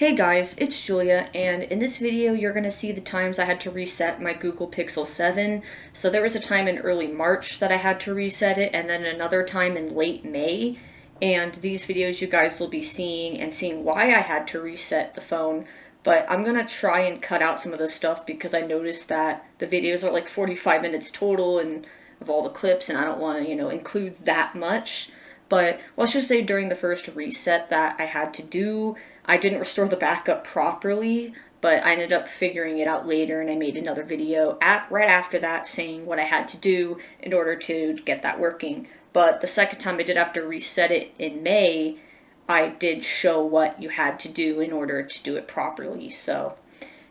Hey guys, it's Julia, and in this video you're going to see the times I had to reset my Google Pixel 7. So there was a time in early March that I had to reset it, and then another time in late May. And these videos you guys will be seeing and seeing why I had to reset the phone. But I'm going to try and cut out some of this stuff because I noticed that the videos are like 45 minutes total and of all the clips, and I don't want to, include that much. But let's just say during the first reset that I had to do, I didn't restore the backup properly, but I ended up figuring it out later, and I made another video right after that saying what I had to do in order to get that working. But the second time I did have to reset it in May, I did show what you had to do in order to do it properly. So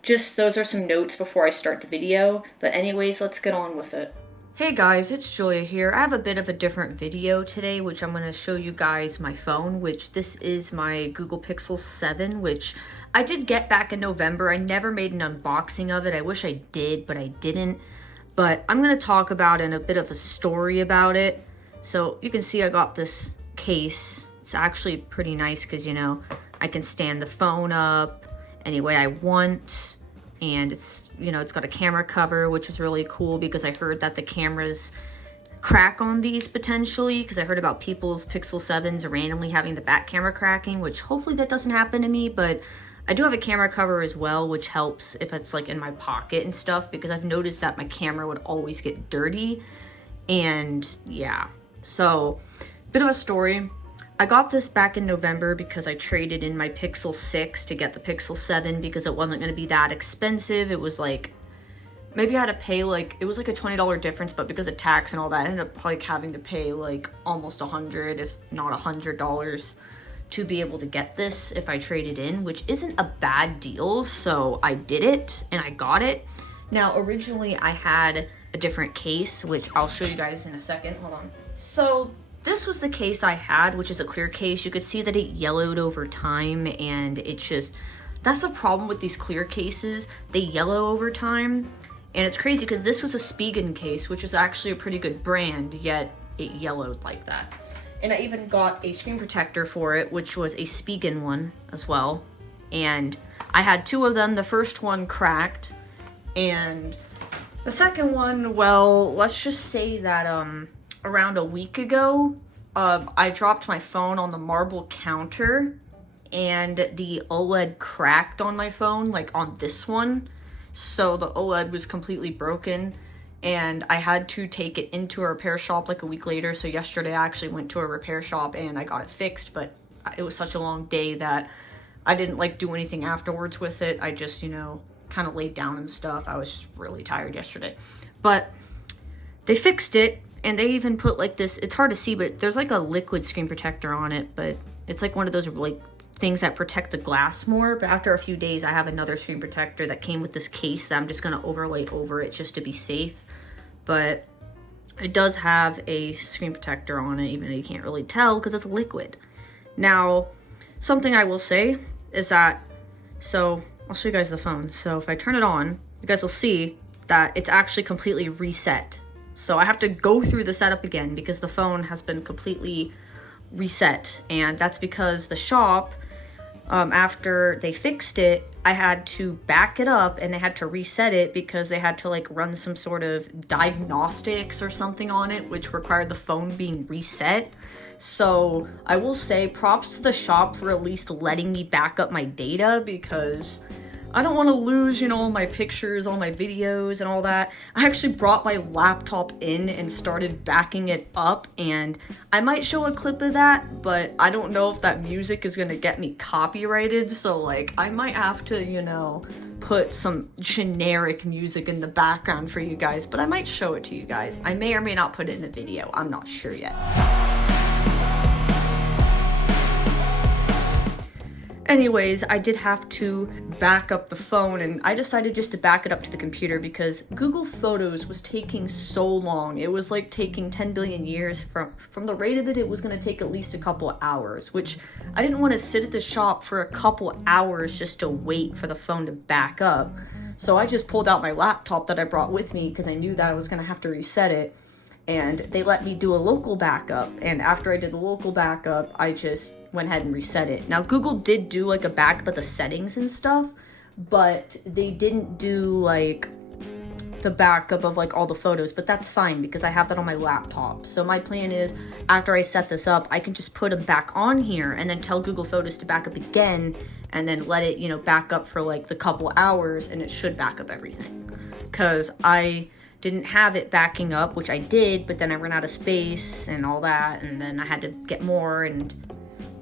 just those are some notes before I start the video. But anyways, let's get on with it. Hey guys, it's Julia here. I have a bit of a different video today, which I'm going to show you guys my phone, which this is my Google Pixel 7, which I did get back in November. I never made an unboxing of it. I wish I did, but I didn't. But I'm going to talk about a bit of a story about it. So you can see I got this case. It's actually pretty nice because, I can stand the phone up any way I want. And it's, it's got a camera cover, which is really cool because I heard that the cameras crack on these potentially, because I heard about people's Pixel 7s randomly having the back camera cracking, which hopefully that doesn't happen to me. But I do have a camera cover as well, which helps if it's like in my pocket and stuff, because I've noticed that my camera would always get dirty. And yeah, so bit of a story. I got this back in November because I traded in my Pixel 6 to get the Pixel 7 because it wasn't going to be that expensive. It was like, maybe I had to pay it was like a $20 difference, but because of tax and all that, I ended up like having to pay like almost $100, if not $100 to be able to get this if I traded in, which isn't a bad deal. So I did it and I got it. Now, originally I had a different case, which I'll show you guys in a second. Hold on. So this was the case I had, which is a clear case. You could see that it yellowed over time, and that's the problem with these clear cases. They yellow over time, and it's crazy because this was a Spigen case, which is actually a pretty good brand, yet it yellowed like that. And I even got a screen protector for it, which was a Spigen one as well. And I had two of them. The first one cracked, and the second one, well, let's just say that around a week ago, I dropped my phone on the marble counter and the OLED cracked on my phone, like on this one. So the OLED was completely broken and I had to take it into a repair shop like a week later. So yesterday I actually went to a repair shop and I got it fixed, but it was such a long day that I didn't do anything afterwards with it. I just, kind of laid down and stuff. I was just really tired yesterday. But they fixed it. And they even put this, it's hard to see, but there's like a liquid screen protector on it, but it's like one of those things that protect the glass more. But after a few days, I have another screen protector that came with this case that I'm just going to overlay over it just to be safe. But it does have a screen protector on it, even though you can't really tell because it's liquid. Now, something I will say is that, so I'll show you guys the phone. So if I turn it on, you guys will see that it's actually completely reset. So I have to go through the setup again because the phone has been completely reset. And that's because the shop, after they fixed it, I had to back it up and they had to reset it because they had to run some sort of diagnostics or something on it, which required the phone being reset. So I will say props to the shop for at least letting me back up my data because I don't want to lose, all my pictures, all my videos and all that. I actually brought my laptop in and started backing it up, and I might show a clip of that, but I don't know if that music is going to get me copyrighted, so I might have to, put some generic music in the background for you guys, but I might show it to you guys. I may or may not put it in the video. I'm not sure yet. Anyways, I did have to back up the phone, and I decided just to back it up to the computer because Google Photos was taking so long. It was taking 10 billion years. From the rate of it, it was going to take at least a couple of hours, which I didn't want to sit at the shop for a couple of hours just to wait for the phone to back up. So I just pulled out my laptop that I brought with me because I knew that I was going to have to reset it. And they let me do a local backup, and after I did the local backup, I just went ahead and reset it. Now, Google did do like a backup of the settings and stuff, but they didn't do like the backup of like all the photos, but that's fine because I have that on my laptop. So my plan is after I set this up, I can just put them back on here and then tell Google Photos to back up again and then let it, you know, back up for like the couple hours, and it should back up everything. Because I didn't have it backing up, which I did, but then I ran out of space and all that, and then I had to get more and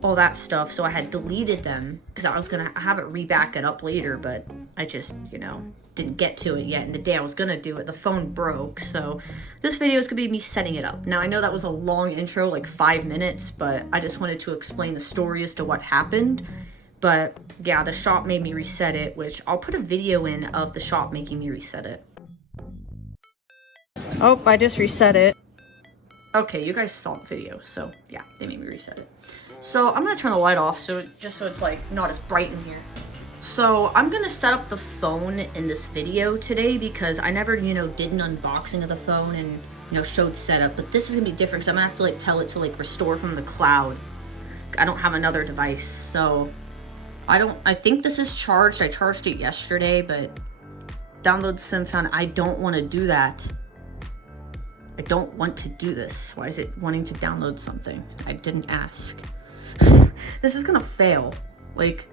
all that stuff, so I had deleted them because I was gonna have it re-back it up later, but I just, you know, didn't get to it yet, and the day I was gonna do it, the phone broke. So this video is gonna be me setting it up. Now, I know that was a long intro, like 5 minutes, but I just wanted to explain the story as to what happened. But yeah, the shop made me reset it, which I'll put a video in of the shop making me reset it. Oh, I just reset it. Okay, you guys saw the video, so yeah, they made me reset it. So I'm gonna turn the light off just so it's like not as bright in here. So I'm gonna set up the phone in this video today because I never, you know, did an unboxing of the phone and, you know, showed setup, but this is gonna be different because I'm gonna have to like tell it to like restore from the cloud. I don't have another device, so I think this is charged. I charged it yesterday, but download sim found. I don't want to do that. I don't want to do this. Why is it wanting to download something? I didn't ask. This is gonna fail. Like,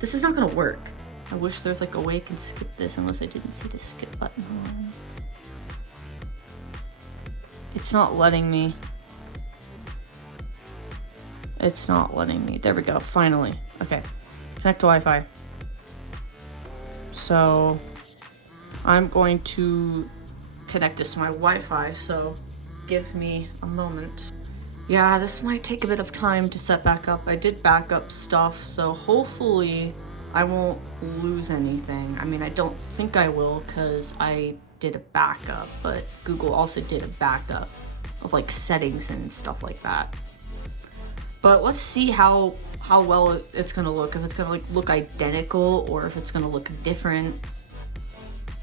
this is not gonna work. I wish there's like a way I can skip this, unless I didn't see the skip button. It's not letting me. It's not letting me. There we go, finally. Okay, connect to Wi-Fi. So I'm going to connect this to my Wi-Fi, so give me a moment. Yeah, this might take a bit of time to set back up. I did backup stuff, so hopefully I won't lose anything. I mean, I don't think I will because I did a backup, but Google also did a backup of like settings and stuff like that. But let's see how well it's gonna look, if it's gonna like look identical or if it's gonna look different.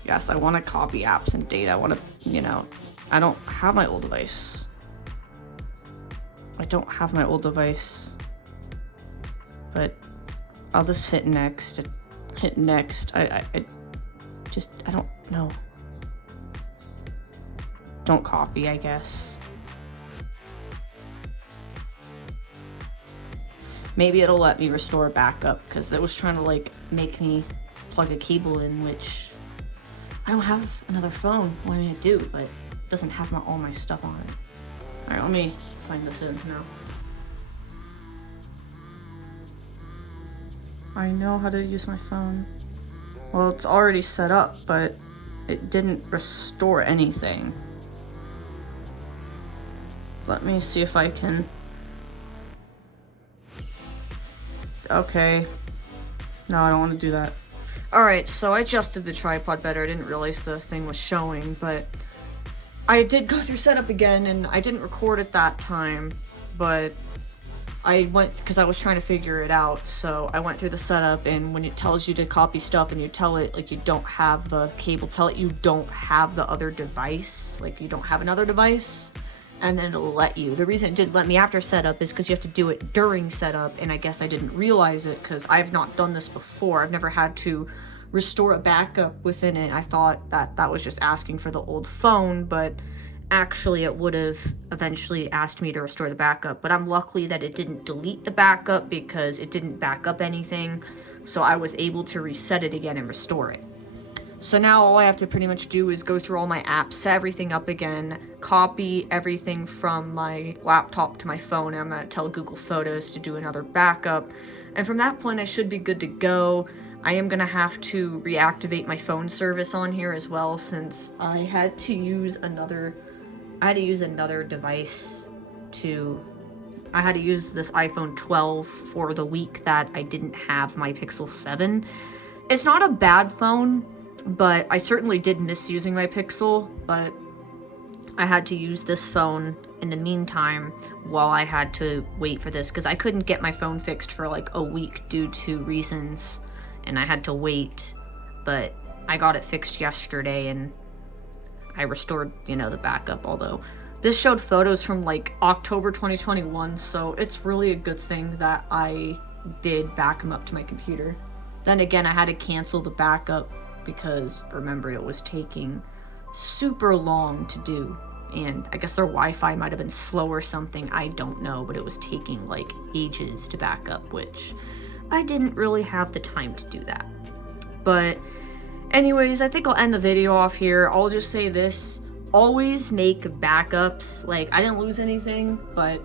Yes, I want to copy apps and data. I want to, you know, I don't have my old device. I don't have my old device, but I'll just hit next. Hit next. I don't know. Don't copy, I guess. Maybe it'll let me restore backup because it was trying to like make me plug a cable in, which I don't have another phone. What am I gonna do? But it doesn't have all my stuff on it. All right, let me sign this in now. I know how to use my phone. Well, it's already set up, but it didn't restore anything. Let me see if I can. Okay. No, I don't want to do that. Alright, so I adjusted the tripod better. I didn't realize the thing was showing, but I did go through setup again, and I didn't record it that time, but I went, because I was trying to figure it out, so I went through the setup, and when it tells you to copy stuff and you tell it, like, you don't have the cable, tell it you don't have the other device, like, you don't have another device, and then it'll let you. The reason it didn't let me after setup is because you have to do it during setup, and I guess I didn't realize it because I've not done this before. I've never had to restore a backup within it. I thought that that was just asking for the old phone, but actually it would have eventually asked me to restore the backup. But I'm lucky that it didn't delete the backup because it didn't back up anything, so I was able to reset it again and restore it. So now all I have to pretty much do is go through all my apps, set everything up again, copy everything from my laptop to my phone, and I'm going to tell Google Photos to do another backup. And from that point, I should be good to go. I am going to have to reactivate my phone service on here as well, since I had to use another device to... I had to use this iPhone 12 for the week that I didn't have my Pixel 7. It's not a bad phone, but I certainly did miss using my Pixel, but I had to use this phone in the meantime while I had to wait for this, because I couldn't get my phone fixed for like a week due to reasons, and I had to wait, but I got it fixed yesterday, and I restored, you know, the backup, although This showed photos from like October 2021, so it's really a good thing that I did back them up to my computer. Then again, I had to cancel the backup because, remember, it was taking super long to do. And I guess their Wi-Fi might have been slow or something, I don't know, but it was taking like ages to back up, which I didn't really have the time to do that. But anyways, I think I'll end the video off here. I'll just say this: always make backups. Like, I didn't lose anything, but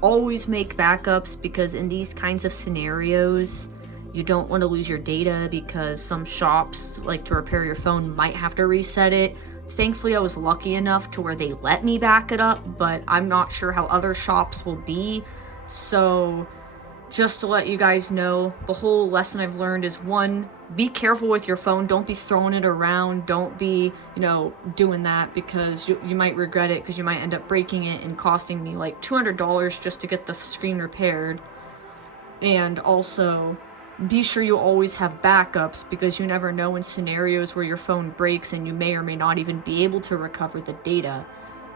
always make backups, because in these kinds of scenarios, you don't want to lose your data, because some shops, like to repair your phone, might have to reset it. Thankfully, I was lucky enough to where they let me back it up, but I'm not sure how other shops will be. So just to let you guys know, the whole lesson I've learned is, one, be careful with your phone. Don't be throwing it around. Don't be, doing that, because you might regret it, because you might end up breaking it and costing me like $200 just to get the screen repaired. And also, be sure you always have backups, because you never know in scenarios where your phone breaks and you may or may not even be able to recover the data.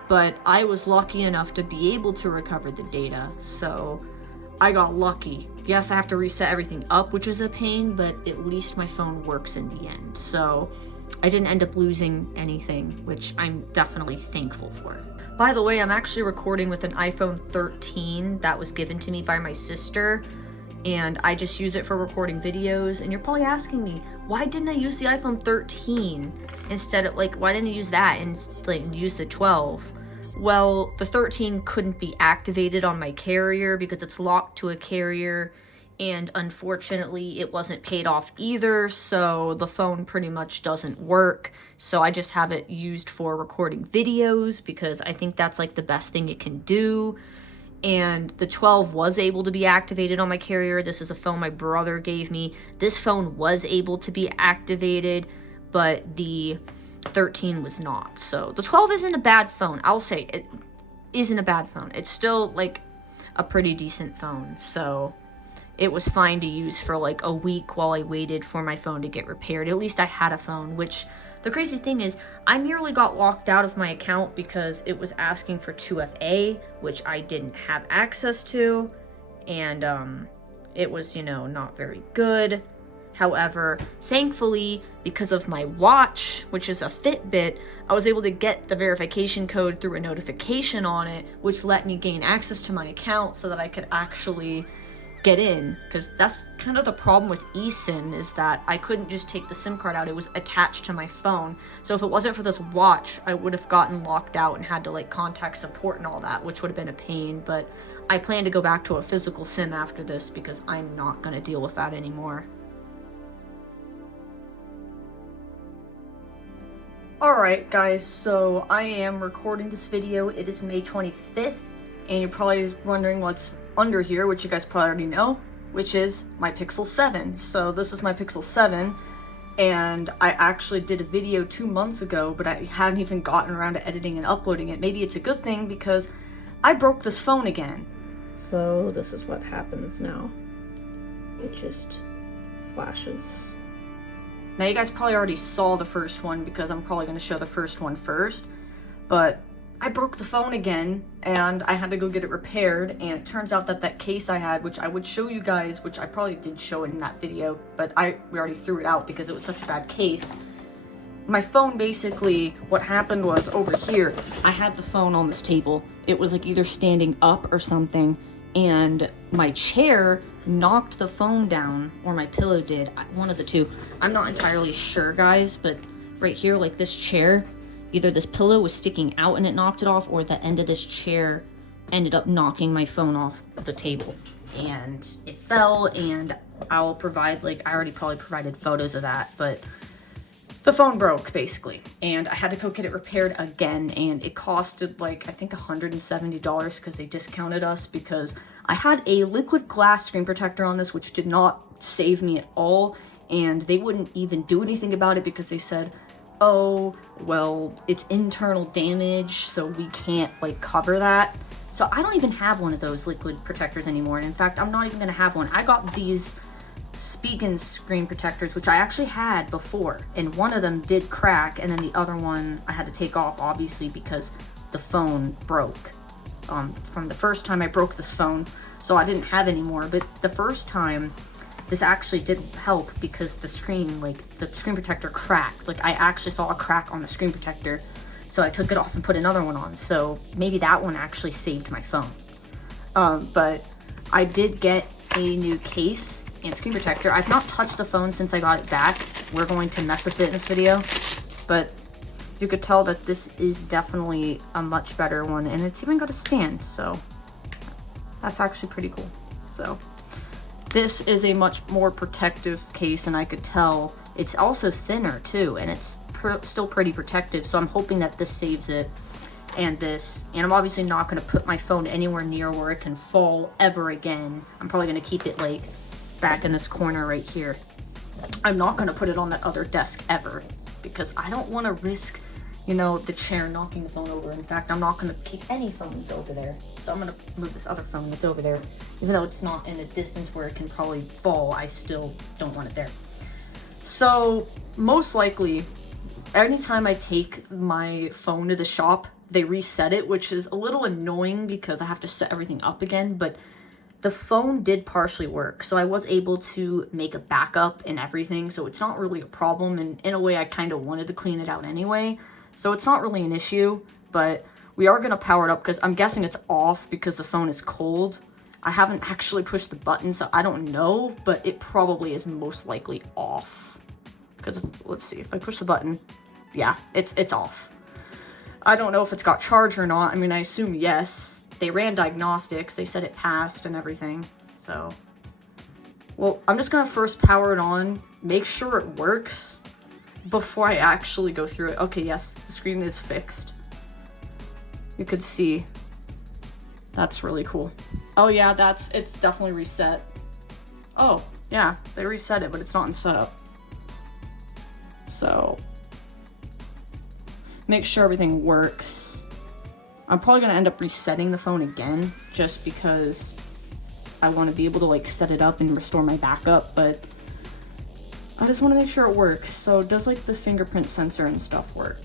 But I was lucky enough to be able to recover the data, so I got lucky. Yes, I have to reset everything up, which is a pain, but at least my phone works in the end. So I didn't end up losing anything, which I'm definitely thankful for. By the way, I'm actually recording with an iPhone 13 that was given to me by my sister, and I just use it for recording videos. And you're probably asking me, why didn't I use the iPhone 13 instead of, why didn't I use that and use the 12? Well, the 13 couldn't be activated on my carrier because it's locked to a carrier, and unfortunately it wasn't paid off either, so the phone pretty much doesn't work. So I just have it used for recording videos, because I think that's like the best thing it can do. And the 12 was able to be activated on my carrier. This is a phone my brother gave me. This phone was able to be activated, but the 13 was not. So the 12 isn't a bad phone. I'll say it isn't a bad phone. It's still like a pretty decent phone. So it was fine to use for like a week while I waited for my phone to get repaired. At least I had a phone, which the crazy thing is, I nearly got locked out of my account because it was asking for 2FA, which I didn't have access to, and it was, not very good. However, thankfully, because of my watch, which is a Fitbit, I was able to get the verification code through a notification on it, which let me gain access to my account so that I could actually get in, because that's kind of the problem with eSIM, is that I couldn't just take the SIM card out. It was attached to my phone. So if it wasn't for this watch, I would have gotten locked out and had to contact support and all that, which would have been a pain. But I plan to go back to a physical SIM after this, because I'm not going to deal with that anymore. Alright guys, so I am recording this video. It is May 25th, and you're probably wondering what's under here, which you guys probably already know, which is my Pixel 7. So this is my Pixel 7, and I actually did a video 2 months ago, but I hadn't even gotten around to editing and uploading it. Maybe it's a good thing, because I broke this phone again. So this is what happens now. It just flashes. Now you guys probably already saw the first one, because I'm probably going to show the first one first, but I broke the phone again, and I had to go get it repaired, and it turns out that that case I had, which I would show you guys, which I probably did show it in that video, but we already threw it out because it was such a bad case. My phone, basically, what happened was, over here, I had the phone on this table. It was either standing up or something, and my chair knocked the phone down, or my pillow did, one of the two. I'm not entirely sure, guys, but right here, this chair, either this pillow was sticking out and it knocked it off, or the end of this chair ended up knocking my phone off the table. And it fell, and I'll provide, I already probably provided photos of that, but the phone broke, basically. And I had to go get it repaired again, and it costed, I think $170, because they discounted us, because I had a liquid glass screen protector on this, which did not save me at all, and they wouldn't even do anything about it, because they said, oh, well, it's internal damage, so we can't, cover that. So I don't even have one of those liquid protectors anymore, and in fact, I'm not even gonna have one. I got these Spigen screen protectors, which I actually had before, and one of them did crack, and then the other one I had to take off, obviously, because the phone broke. From the first time I broke this phone, so I didn't have any more. But the first time, this actually did help because the screen, like the screen protector cracked. Like I actually saw a crack on the screen protector, so I took it off and put another one on. So maybe that one actually saved my phone. But I did get a new case and screen protector. I've not touched the phone since I got it back. We're going to mess with it in this video, but you could tell that this is definitely a much better one, and it's even got a stand, so that's actually pretty cool. So this is a much more protective case, and I could tell it's also thinner too, and it's still pretty protective, so I'm hoping that this saves it. And this, and I'm obviously not going to put my phone anywhere near where it can fall ever again. I'm probably going to keep it like back in this corner right here. I'm not going to put it on that other desk ever, because I don't want to risk, you know, the chair knocking the phone over. In fact, I'm not going to keep any phones over there. So I'm going to move this other phone that's over there. Even though it's not in a distance where it can probably fall, I still don't want it there. So most likely, anytime I take my phone to the shop, they reset it, which is a little annoying because I have to set everything up again, but the phone did partially work. So I was able to make a backup and everything, so it's not really a problem, and in a way I kind of wanted to clean it out anyway, so it's not really an issue. But we are going to power it up because I'm guessing it's off because the phone is cold. I haven't actually pushed the button, so I don't know, but it probably is most likely off. Because let's see, if I push the button, yeah, it's off. I don't know if it's got charge or not. I mean, I assume yes. They ran diagnostics. They said it passed and everything. So, well, I'm just going to first power it on, make sure it works before I actually go through it. Okay, yes, the screen is fixed. You could see. That's really cool. Oh yeah, it's definitely reset. Oh, yeah, they reset it, but it's not in setup. So make sure everything works. I'm probably going to end up resetting the phone again just because I want to be able to like set it up and restore my backup, but I just want to make sure it works. So does like the fingerprint sensor and stuff work?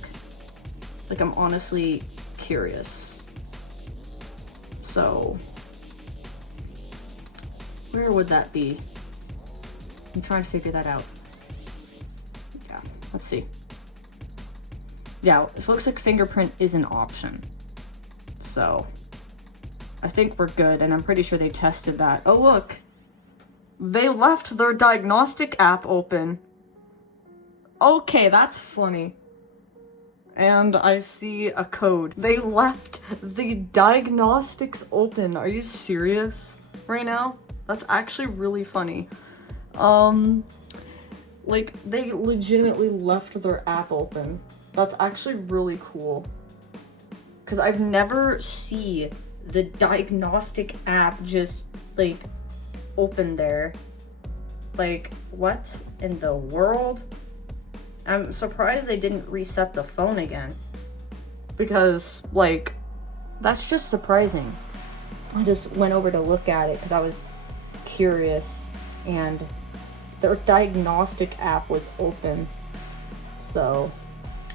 Like I'm honestly curious. So where would that be? I'm trying to figure that out. Yeah, let's see. Yeah, it looks like fingerprint is an option. So I think we're good, and I'm pretty sure they tested that. Oh, look. They left their diagnostic app open. Okay, that's funny. And I see a code. They left the diagnostics open. Are you serious right now? That's actually really funny. Like, they legitimately left their app open. That's actually really cool. Because I've never seen the diagnostic app just, like, open there. Like, what in the world? I'm surprised they didn't reset the phone again. Because, like, that's just surprising. I just went over to look at it because I was curious. And their diagnostic app was open. So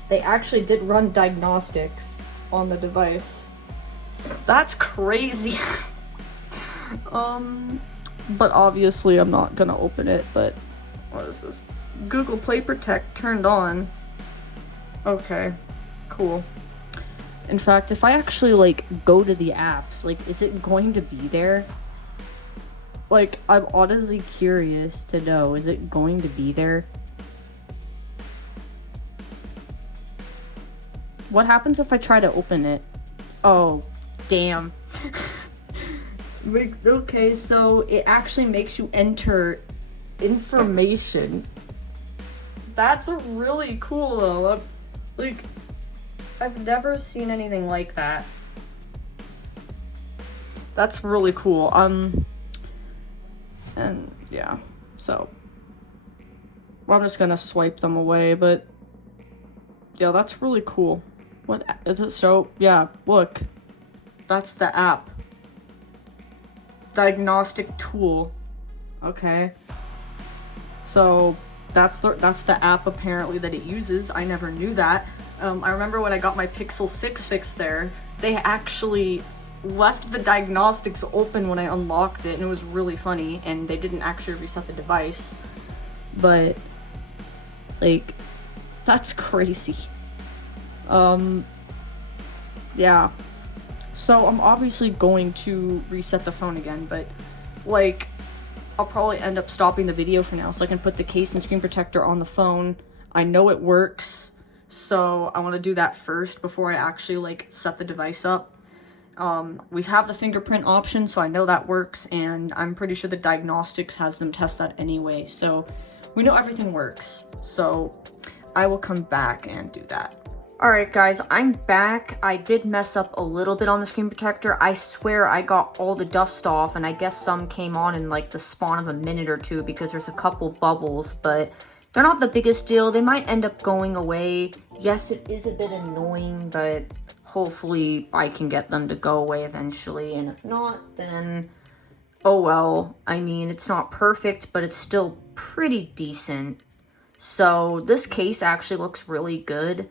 they actually did run diagnostics on the device. That's crazy. But obviously I'm not gonna open it, but what is this? Google Play Protect turned on. Okay, cool. In fact, if I actually like go to the apps, like is it going to be there? Like, I'm honestly curious to know, is it going to be there? What happens if I try to open it? Oh, damn. Okay, so it actually makes you enter information. That's really cool, though. I've never seen anything like that. That's really cool. And yeah, so well, I'm just gonna swipe them away, but yeah, that's really cool. What is it? So yeah, look, that's the app. Diagnostic tool. Okay. So that's the app apparently that it uses. I never knew that. I remember when I got my Pixel 6 fixed there, they actually left the diagnostics open when I unlocked it, and it was really funny, and they didn't actually reset the device. But, like, that's crazy. Yeah. So I'm obviously going to reset the phone again, but, like, I'll probably end up stopping the video for now so I can put the case and screen protector on the phone. I know it works, so I want to do that first before I actually, like, set the device up. We have the fingerprint option, so I know that works, and I'm pretty sure the diagnostics has them test that anyway, so we know everything works. So I will come back and do that. Alright guys, I'm back. I did mess up a little bit on the screen protector. I swear I got all the dust off, and I guess some came on in like the spawn of a minute or two because there's a couple bubbles, but they're not the biggest deal. They might end up going away. Yes, it is a bit annoying, but hopefully I can get them to go away eventually, and if not, then oh well. I mean, it's not perfect, but it's still pretty decent. So this case actually looks really good,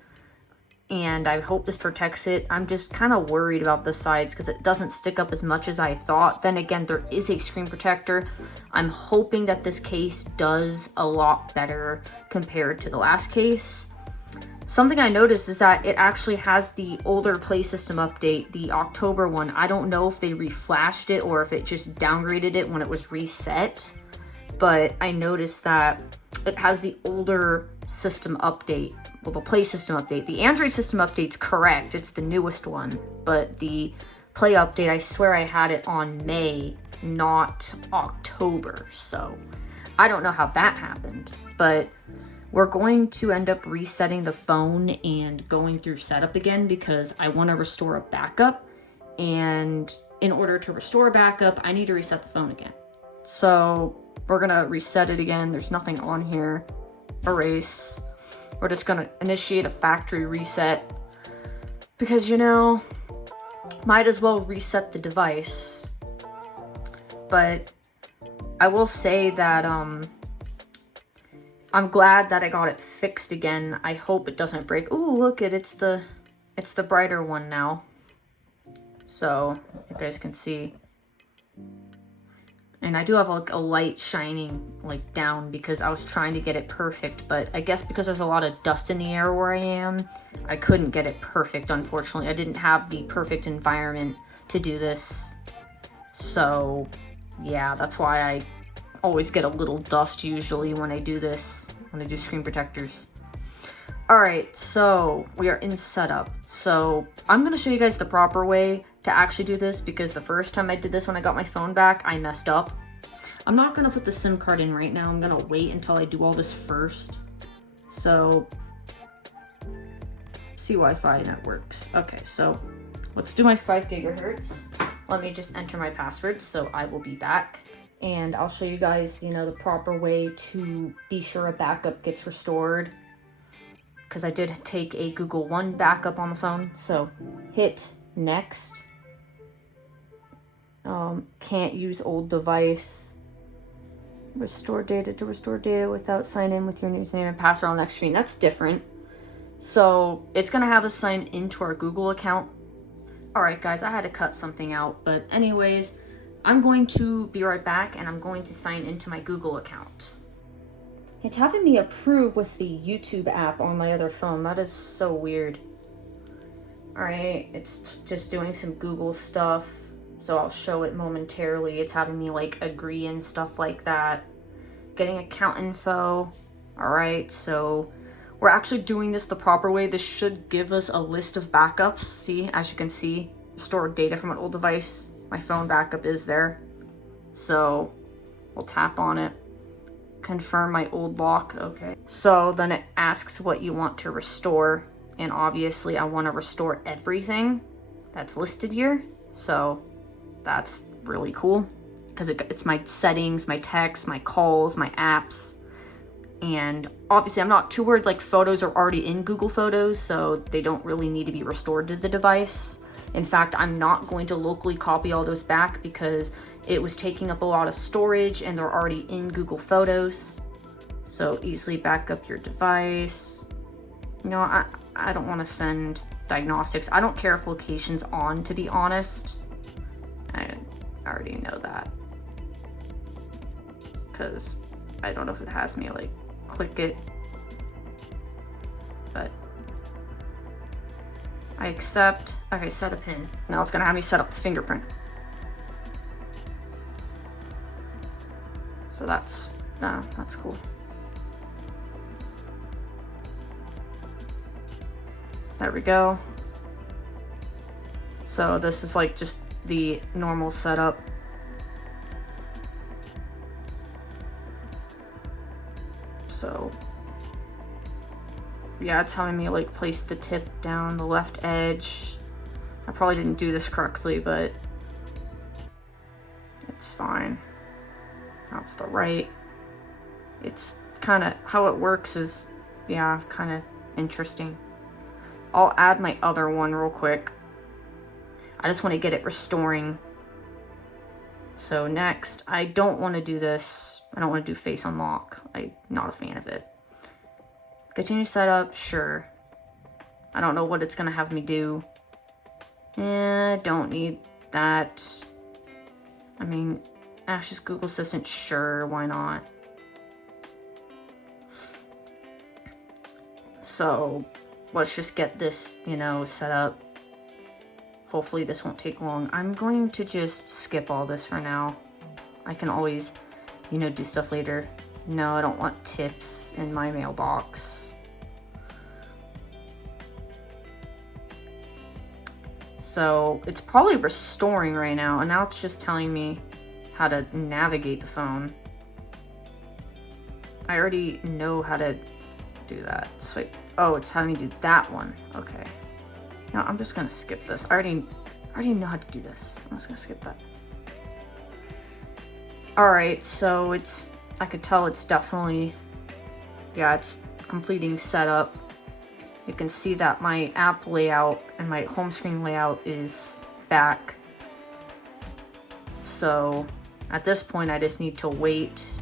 and I hope this protects it. I'm just kind of worried about the sides because it doesn't stick up as much as I thought. Then again, there is a screen protector. I'm hoping that this case does a lot better compared to the last case. Something I noticed is that it actually has the older Play System update, the October one. I don't know if they reflashed it or if it just downgraded it when it was reset, but I noticed that it has the older system update, well, the Play System update. The Android system update's correct, it's the newest one, but the Play update, I swear I had it on May, not October, so I don't know how that happened, but we're going to end up resetting the phone and going through setup again because I want to restore a backup, and in order to restore a backup, I need to reset the phone again. So we're gonna reset it again. There's nothing on here. Erase. We're just gonna initiate a factory reset because, you know, might as well reset the device. But I will say that I'm glad that I got it fixed again. I hope it doesn't break. Ooh, look it, it's the brighter one now. So you guys can see. And I do have like a light shining like down because I was trying to get it perfect, but I guess because there's a lot of dust in the air where I am, I couldn't get it perfect, unfortunately. I didn't have the perfect environment to do this. So yeah, that's why I always get a little dust usually when I do this, when I do screen protectors. Alright, so we are in setup. So I'm going to show you guys the proper way to actually do this because the first time I did this when I got my phone back, I messed up. I'm not going to put the SIM card in right now. I'm going to wait until I do all this first. So, see Wi-Fi networks. Okay, so let's do my 5 gigahertz. Let me just enter my password, so I will be back. And I'll show you guys, you know, the proper way to be sure a backup gets restored. Because I did take a Google One backup on the phone. So hit next. Can't use old device. Restore data to restore data without sign in with your username and password on the next screen. That's different. So it's going to have us sign into our Google account. Alright guys, I had to cut something out. But anyways, I'm going to be right back and I'm going to sign into my Google account. It's having me approve with the YouTube app on my other phone. That is so weird. Alright, it's just doing some Google stuff. So I'll show it momentarily. It's having me like agree and stuff like that. Getting account info. Alright, so we're actually doing this the proper way. This should give us a list of backups. See, as you can see, stored data from an old device. My phone backup is there. So we'll tap on it. Confirm my old lock. Okay. So then it asks what you want to restore. And obviously I want to restore everything that's listed here. So that's really cool because it's my settings, my texts, my calls, my apps. And obviously I'm not too worried, like photos are already in Google Photos, so they don't really need to be restored to the device. In fact, I'm not going to locally copy all those back because it was taking up a lot of storage and they're already in Google Photos. So easily back up your device. You know, I don't want to send diagnostics. I don't care if location's on, to be honest. I already know that. Because I don't know if it has me, like, click it. But I accept. Okay, set a pin. Now it's gonna have me set up the fingerprint. So that's cool. There we go. So this is like just the normal setup. So yeah, it's having me like place the tip down the left edge. I probably didn't do this correctly, but it's fine. That's the right. It's kind of how it works is, yeah, kind of interesting. I'll add my other one real quick. I just want to get it restoring. So next, I don't want to do this. I don't want to do face unlock. I'm not a fan of it. Continue setup, sure. I don't know what it's going to have me do. Don't need that. I mean, Ash's Google Assistant, sure, why not? So let's just get this, you know, set up. Hopefully this won't take long. I'm going to just skip all this for now. I can always, you know, do stuff later. No, I don't want tips in my mailbox. So it's probably restoring right now, and now it's just telling me how to navigate the phone. I already know how to do that. So wait, oh, it's having me do that one. Okay. No, I'm just gonna skip this. I already know how to do this. I'm just gonna skip that. Alright, so it's, I could tell it's definitely, yeah, it's completing setup. You can see that my app layout and my home screen layout is back. So at this point, I just need to wait.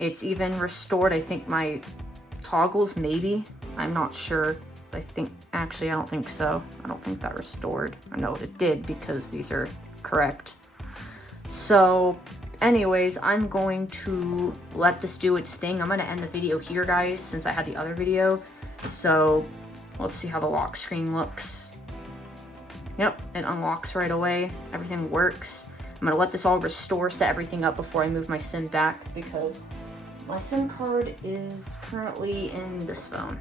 It's even restored, I think, my toggles, maybe. I'm not sure. I think, actually, I don't think so. I don't think that restored. I know it did because these are correct. So anyways, I'm going to let this do its thing. I'm going to end the video here, guys, since I had the other video. So let's see how the lock screen looks. Yep, it unlocks right away. Everything works. I'm going to let this all restore, set everything up before I move my SIM back, because my SIM card is currently in this phone.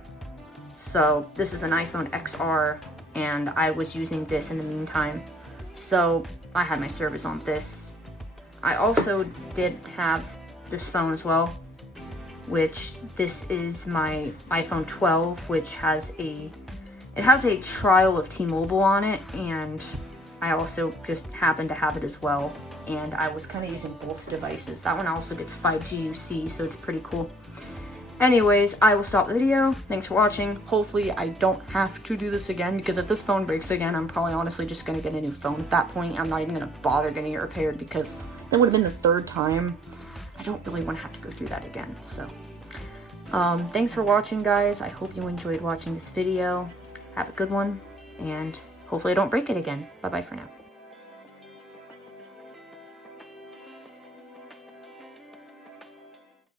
So this is an iPhone XR, and I was using this in the meantime. So I had my service on this. I also did have this phone as well, which this is my iPhone 12, which has a trial of T-Mobile on it, and I also just happened to have it as well. And I was kind of using both devices. That one also gets 5G UC, so it's pretty cool. Anyways, I will stop the video. Thanks for watching. Hopefully I don't have to do this again, because if this phone breaks again, I'm probably honestly just going to get a new phone. At that point, I'm not even going to bother getting it repaired, because that would have been the third time. I don't really want to have to go through that again. So thanks for watching, guys. I hope you enjoyed watching this video. Have a good one, and hopefully I don't break it again. Bye-bye for now.